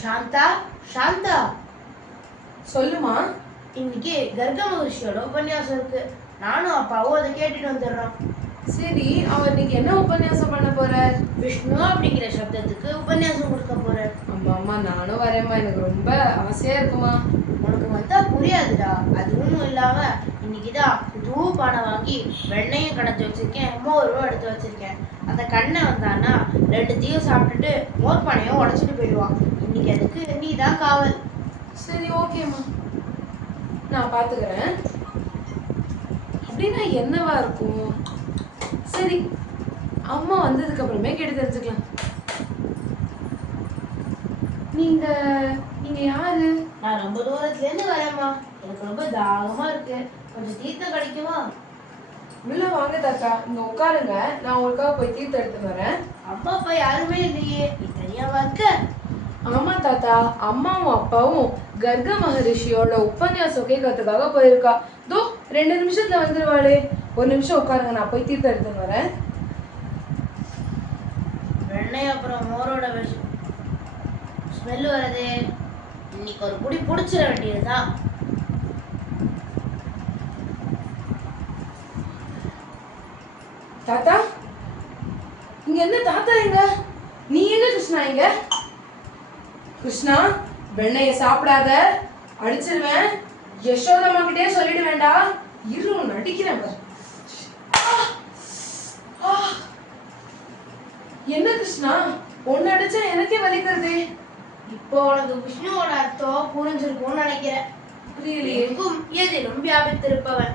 சாந்தா, சாந்தா, சொல்லுமா. இன்னைக்கு கர்க மகர்ஷியோட உபன்யாசம் இருக்கு. நானும் அப்பாவும் அதை கேட்டுட்டு வந்துடுறோம். சரி, அவர் இன்னைக்கு என்ன உபன்யாசம் பண்ண போறார்? விஷ்ணு அப்படிங்கிற சப்தத்துக்கு உபன்யாசம் கொடுக்க போறார். அம்மா நானும் வரேம்மா, எனக்கு ரொம்ப ஆசையா இருக்குமா. உனக்கு வந்தா புரியாதுடா. அதுவும் இல்லாம இன்னைக்குதான் புது பானை வாங்கி வெண்ணையும் கடைச்சி வச்சிருக்கேன், மோரும் எடுத்து வச்சிருக்கேன். அந்த கண்ணை வந்தானா 2 தீயும் சாப்பிட்டுட்டு மோர் பானையும் உடைச்சிட்டு போயிடுவான். இன்னைக்கு அதுக்கு நீ தான் காவல். சரி, ஓகேம்மா, நான் பாத்துக்கிறேன். அப்படின்னா என்னவா இருக்கும்? சரி, அம்மா வந்ததுக்கு அப்புறமே கேட்டு தெரிஞ்சுக்கலாம். நீங்க நீங்க யாரு? நான் ரொம்ப தூரத்துல இருந்து வரேம்மா. எனக்கு ரொம்ப தாகமா இருக்கு. கொஞ்சம் தீர்த்தம் கிடைக்குமா? உள்ள வாங்க தாத்தா, இங்க உட்காருங்க, நான் உங்களுக்காக போய் தீர்த்தம் எடுத்து வரேன். அம்மா அப்பா யாருமே இல்லையே, நீ தனியாவா இருக்க? ஆமா தாத்தா, அம்மாவும் அப்பாவும் கர்க மகரிஷியோட உபன்யாசம் கேட்கறதுக்காக போயிருக்கா. தோ 2 நிமிஷத்துல வந்துருவாளே. ஒரு நிமிஷம் உட்காருங்க, நான் போய் தீர்த்தம் எடுத்துன்னு வரேன். வெண்ணெய் அப்புறம் மோரோட ஸ்மெல் வருது. இன்னைக்கு ஒரு குடி புடிச்சிட வேண்டியதுதான். தாத்தா, இங்க என்ன தாத்தா? எங்க நீ எங்க கிருஷ்ணா? எங்க கிருஷ்ணா? வெண்ணைய சாப்பிடாத, அடிச்சிருவேன். யசோதம்மா கிட்டே சொல்லிட வேண்டாம். இரு, நடிக்கிறேன் பாரு. என்ன கிருஷ்ணா, ஒன்னு அடிச்சா எனக்கே வலிக்கிறதே. இப்போ உனக்கு விஷ்ணுவோட அர்த்தம் புரிஞ்சிருக்கும்னு நினைக்கிறேன். புரியலையே. எங்கும் எதிலும் வியாபித்திருப்பவன்.